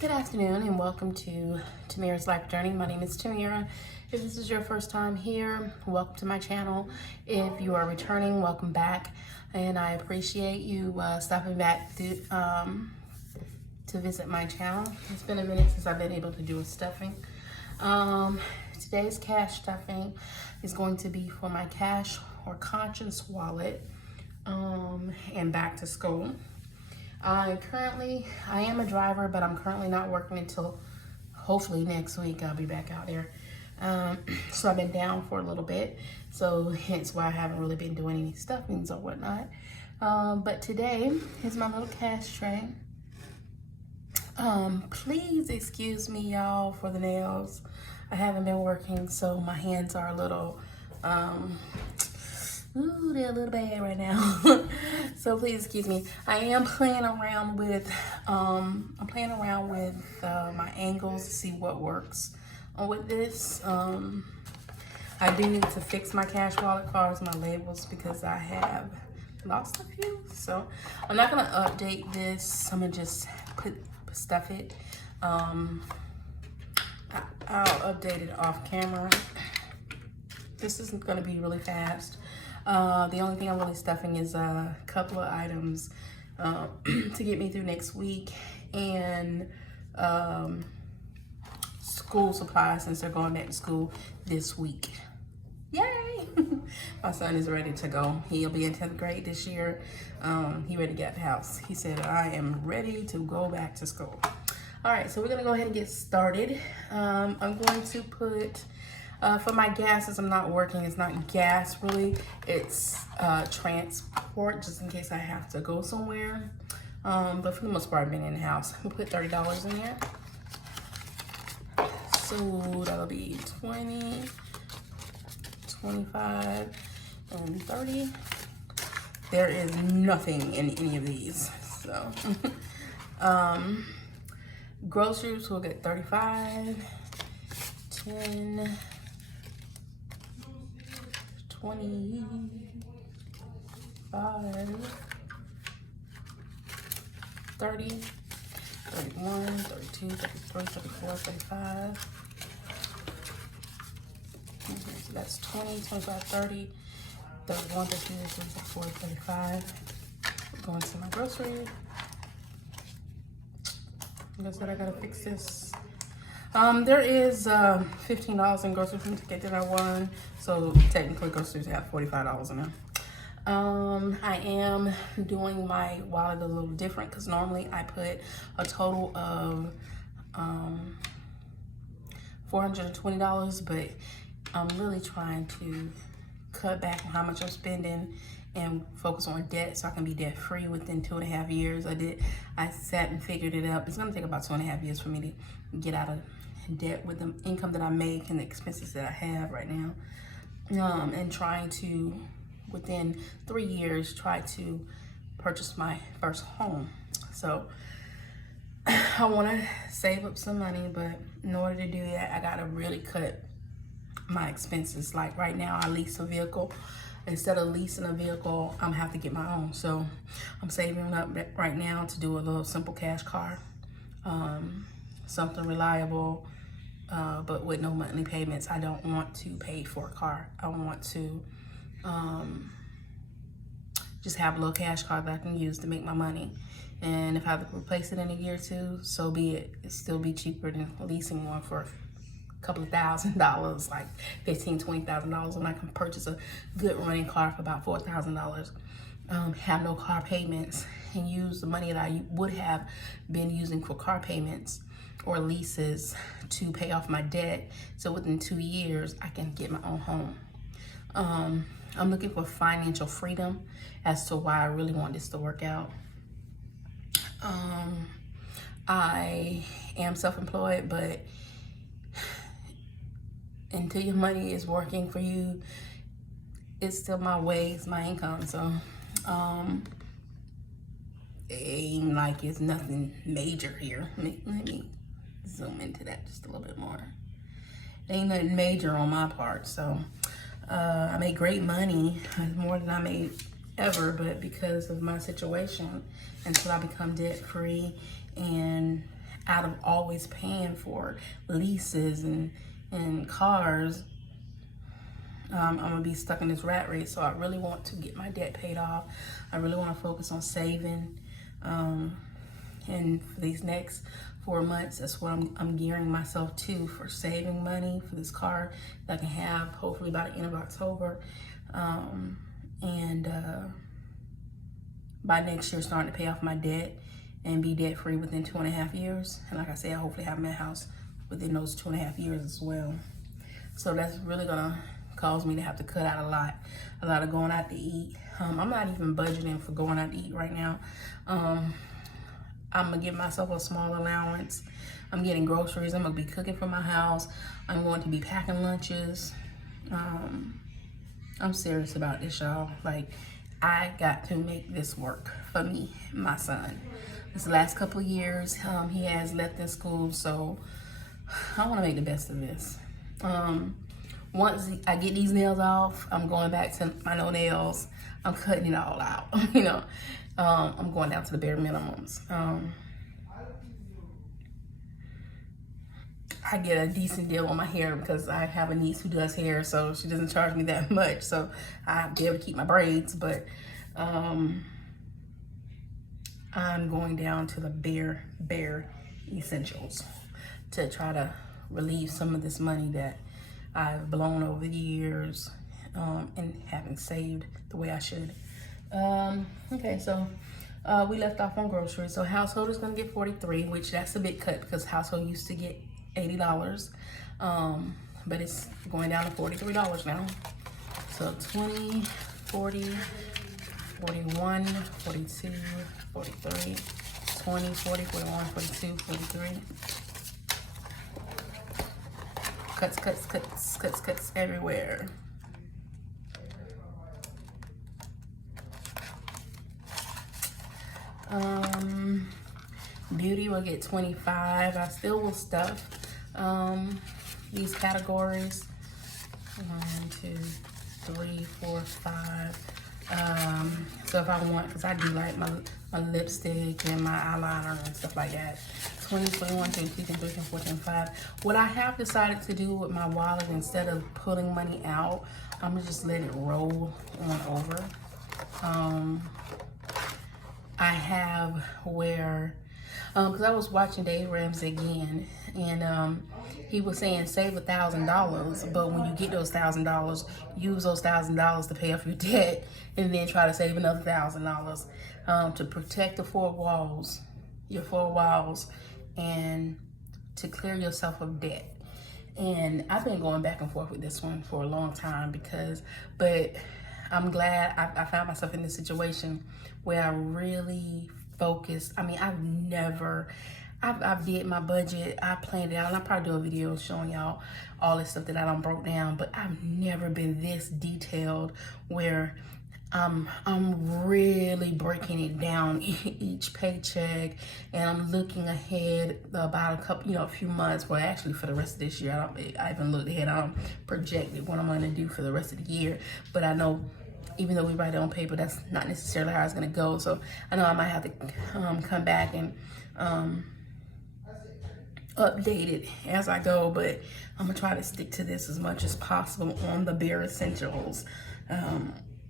Good afternoon and welcome to Tamira's Life Journey. My name is Tamira. If this is your first time here, welcome to my channel. If you are returning, welcome back. And I appreciate you stopping back to visit my channel. It's been a minute since I've been able to do a stuffing. Today's cash stuffing is going to be for my cash or conscience wallet and back to school. I am a driver, but I'm currently not working until hopefully next week. I'll be back out there. So I've been down for a little bit, so hence why I haven't really been doing any stuffings or whatnot. But today is my little cash tray. Please excuse me, y'all, for the nails. I haven't been working, so my hands are a little, they're a little bad right now. So please excuse me. I am playing around with my angles to see what works with this. I do need to fix my cash wallet cards, my labels, because I have lost a few. So I'm not gonna update this. I'm gonna just stuff it. I'll update it off camera. This isn't gonna be really fast. The only thing I'm really stuffing is a couple of items to get me through next week, and school supplies since they're going back to school this week. Yay! My son is ready to go. He'll be in 10th grade this year. He ready to get out the house. He said, I am ready to go back to school. All right, so we're gonna go ahead and get started. I'm going to put, for my gas, since I'm not working, it's not gas really, it's transport, just in case I have to go somewhere. But for the most part, I've been in the house. We'll put $30 in there. So that'll be 20, 25, and 30. There is nothing in any of these, so. Groceries, we'll get 35, 10, 25, 30, 31, 32, 33, 34, 35. Okay, so that's 20, 25, 30, 31, 32, 34, 35. Going to my groceries. Like I said, I gotta fix this. There is $15 in grocery from the ticket that I won, so technically groceries have $45 in them. I am doing my wallet a little different because normally I put a total of $420, but I'm really trying to cut back on how much I'm spending and focus on debt so I can be debt free within 2.5 years. I sat and figured it out. It's gonna take about 2.5 years for me to get out of debt with the income that I make and the expenses that I have right now. And trying to, within 3 years, try to purchase my first home. So I wanna save up some money, but in order to do that, I gotta really cut my expenses. Like right now, I lease a vehicle. Instead of leasing a vehicle, I'm gonna have to get my own. So I'm saving up right now to do a little simple cash car, something reliable, but with no monthly payments. I don't want to pay for a car. I want to just have a little cash car that I can use to make my money. And if I have to replace it in a year or two, so be it. It'll still be cheaper than leasing one for couple of $1,000, like $15,000, $20,000, when I can purchase a good running car for about $4,000. Have no car payments and use the money that I would have been using for car payments or leases to pay off my debt. So within 2 years, I can get my own home. I'm looking for financial freedom as to why I really want this to work out. I am self-employed, but until your money is working for you, it's still my wage, my income. So it ain't like it's nothing major here. Let me zoom into that just a little bit more. It ain't nothing major on my part. So I made great money, more than I made ever, but because of my situation, until I become debt free and out of always paying for leases and cars, I'm gonna be stuck in this rat race. So I really want to get my debt paid off. I really want to focus on saving. And for these next 4 months, that's what I'm gearing myself to, for saving money for this car that I can have hopefully by the end of October. And by next year, starting to pay off my debt and be debt free within 2.5 years. And like I said, I hopefully have my house within those 2.5 years as well. So that's really gonna cause me to have to cut out a lot of going out to eat. I'm not even budgeting for going out to eat right now. I'm gonna give myself a small allowance. I'm getting groceries. I'm gonna be cooking for my house. I'm going to be packing lunches. I'm serious about this, y'all. Like, I got to make this work for me, my son. This last couple of years, he has left in school, so I want to make the best of this. Once I get these nails off, I'm going back to my no nails. I'm cutting it all out, you know. I'm going down to the bare minimums. I get a decent deal on my hair because I have a niece who does hair, so she doesn't charge me that much. So I'll be able to keep my braids, but I'm going down to the bare essentials to try to relieve some of this money that I've blown over the years and haven't saved the way I should. Okay, so we left off on groceries. So household is gonna get $43, which that's a big cut because household used to get $80, but it's going down to $43 now. So 20, 40, 41, 42, 43, 20, 40, 41, 42, 43. Cuts everywhere. Beauty will get 25. I still will stuff these categories. 1, 2, 3, 4, 5. So if I want, because I do like my lipstick and my eyeliner and stuff like that. 20, 21, 22, 23, 24, 25. What I have decided to do with my wallet, instead of pulling money out, I'm gonna just let it roll on over. I have where, because I was watching Dave Ramsey again, and he was saying save $1,000, but when you get those $1,000, use those $1,000 to pay off your debt, and then try to save another $1,000 to protect the your four walls, and to clear yourself of debt. And I've been going back and forth with this one for a long time but I'm glad I found myself in this situation where I really focused. I mean, I've did my budget, I planned it out, and I'll probably do a video showing y'all all this stuff that I done broke down, but I've never been this detailed where I'm really breaking it down each paycheck, and I'm looking ahead about a few months. Well, actually for the rest of this year, I haven't looked ahead. I don't project what I'm going to do for the rest of the year, but I know, even though we write it on paper, that's not necessarily how it's going to go. So I know I might have to come back and update it as I go, but I'm going to try to stick to this as much as possible on the bare essentials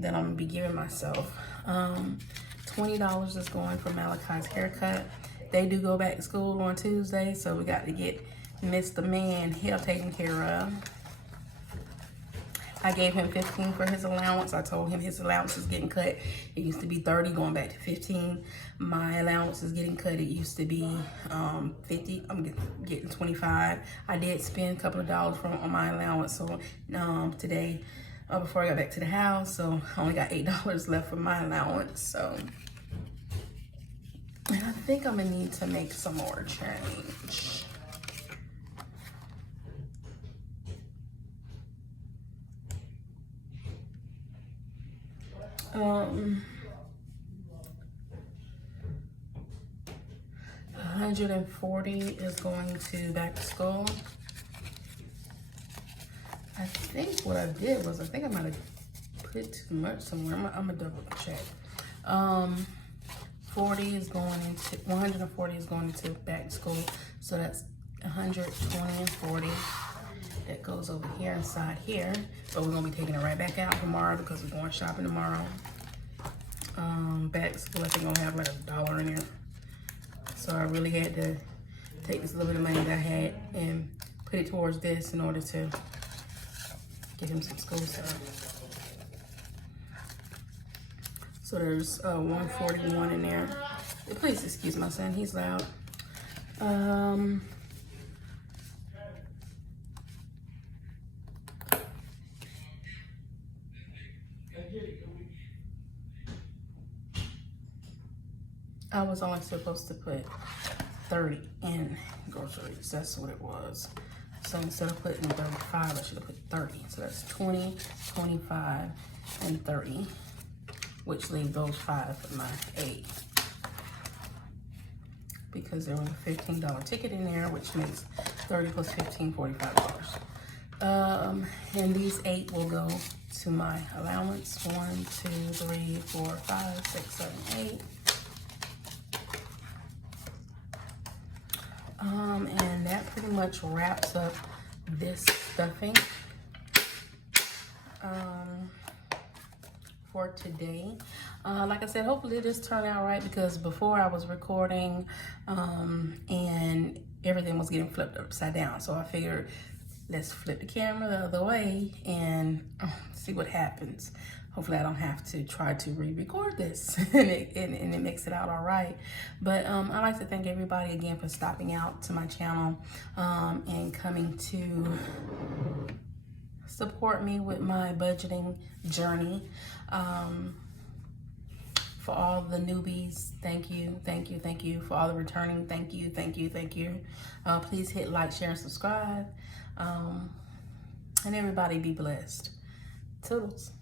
that I'm going to be giving myself. $20 is going for Malachi's haircut. They do go back to school on Tuesday, so we got to get Mr. Man here taken care of. I gave him 15 for his allowance. I told him his allowance is getting cut. It used to be 30, going back to 15. My allowance is getting cut. It used to be 50. I'm getting 25. I did spend a couple of dollars on my allowance. So today, before I got back to the house, so I only got $8 left for my allowance. So, and I think I'm gonna need to make some more change. $140 is going to back to school. I think what I did was, I think I might have put too much somewhere. I'm gonna double check. 40 is going into 140 is going into back to school, so that's 120 and 40. That goes over here inside here, but we're gonna be taking it right back out tomorrow because we're going shopping tomorrow. Back to school, I think I'm gonna have like $1 in there. So I really had to take this little bit of money that I had and put it towards this in order to get him some school stuff. So there's 141 in there. Please excuse my son, he's loud. I was only supposed to put 30 in groceries. That's what it was. So instead of putting 35, I should have put 30. So that's 20, 25, and 30, which leave those 5 for my 8. Because there was a $15 ticket in there, which makes 30 plus 15, $45. And these 8 will go to my allowance. 1, 2, 3, 4, 5, 6, 7, 8. And that pretty much wraps up this stuffing for today. Like I said, hopefully this turned out right, because before I was recording and everything was getting flipped upside down. So I figured, let's flip the camera the other way and see what happens. Hopefully I don't have to try to re-record this and it makes it out all right. But I'd like to thank everybody again for stopping out to my channel and coming to support me with my budgeting journey. For all the newbies, thank you, thank you, thank you. For all the returning, thank you, thank you, thank you. Please hit like, share, and subscribe. And everybody be blessed. Toodles.